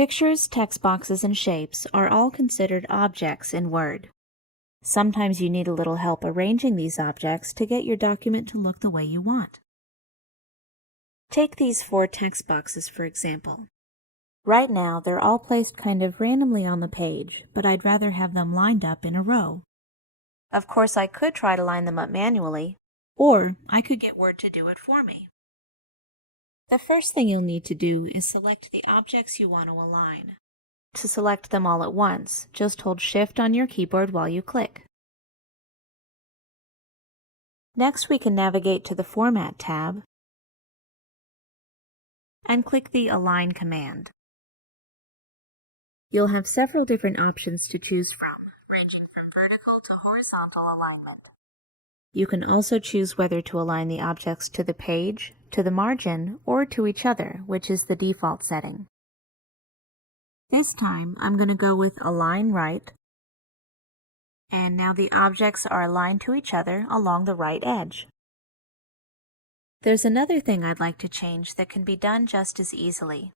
Pictures, text boxes, and shapes are all considered objects in Word. Sometimes you need a little help arranging these objects to get your document to look the way you want. Take these 4 text boxes for example. Right now, they're all placed kind of randomly on the page, but I'd rather have them lined up in a row. Of course, I could try to line them up manually, or I could get Word to do it for me. The first thing you'll need to do is select the objects you want to align. To select them all at once, just hold Shift on your keyboard while you click. Next, we can navigate to the Format tab and click the Align command. You'll have several different options to choose from, ranging from vertical to horizontal alignment. You can also choose whether to align the objects to the page, to the margin, or to each other, which is the default setting. This time, I'm going to go with Align Right, and now the objects are aligned to each other along the right edge. There's another thing I'd like to change that can be done just as easily.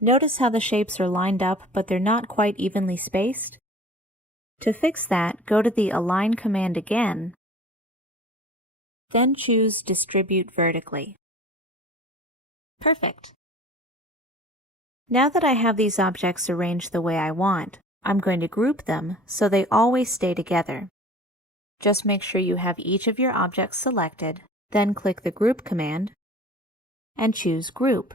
Notice how the shapes are lined up, but they're not quite evenly spaced? To fix that, go to the Align command again, then choose Distribute Vertically. Perfect. Now that I have these objects arranged the way I want, I'm going to group them so they always stay together. Just make sure you have each of your objects selected, then click the Group command and choose Group.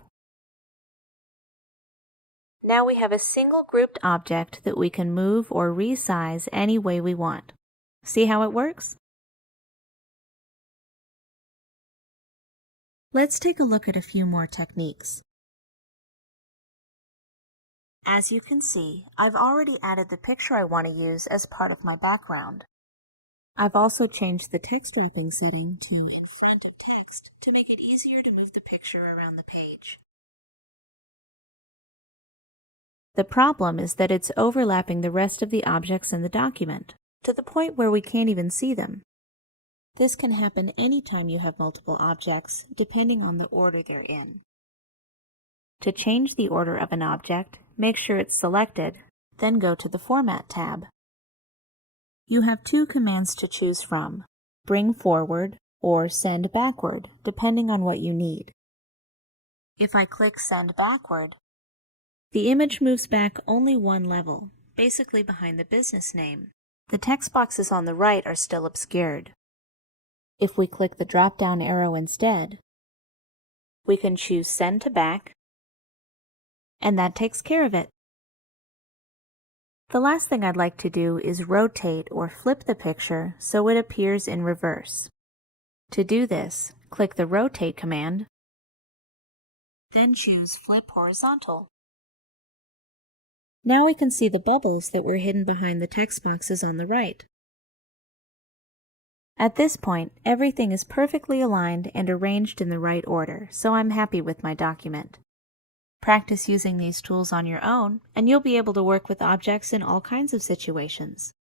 Now we have a single grouped object that we can move or resize any way we want. See how it works? Let's take a look at a few more techniques. As you can see, I've already added the picture I want to use as part of my background. I've also changed the text wrapping setting to in front of text to make it easier to move the picture around the page. The problem is that it's overlapping the rest of the objects in the document, to the point where we can't even see them. This can happen anytime you have multiple objects, depending on the order they're in. To change the order of an object, make sure it's selected, then go to the Format tab. You have 2 commands to choose from, Bring Forward or Send Backward, depending on what you need. If I click Send Backward, the image moves back only 1 level, basically behind the business name. The text boxes on the right are still obscured. If we click the drop-down arrow instead, we can choose Send to Back, and that takes care of it. The last thing I'd like to do is rotate or flip the picture so it appears in reverse. To do this, click the Rotate command, then choose Flip Horizontal. Now we can see the bubbles that were hidden behind the text boxes on the right. At this point, everything is perfectly aligned and arranged in the right order, so I'm happy with my document. Practice using these tools on your own, and you'll be able to work with objects in all kinds of situations.